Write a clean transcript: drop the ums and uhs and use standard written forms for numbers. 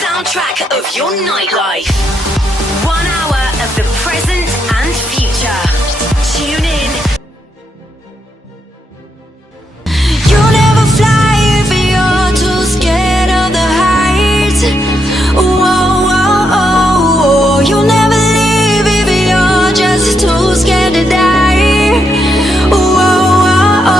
Soundtrack of your nightlife. 1 hour of the present and future. Tune in. You'll never fly if you're too scared of the heights. Whoa, whoa, whoa. You'll never leave if you're just too scared to die. Whoa, whoa, whoa.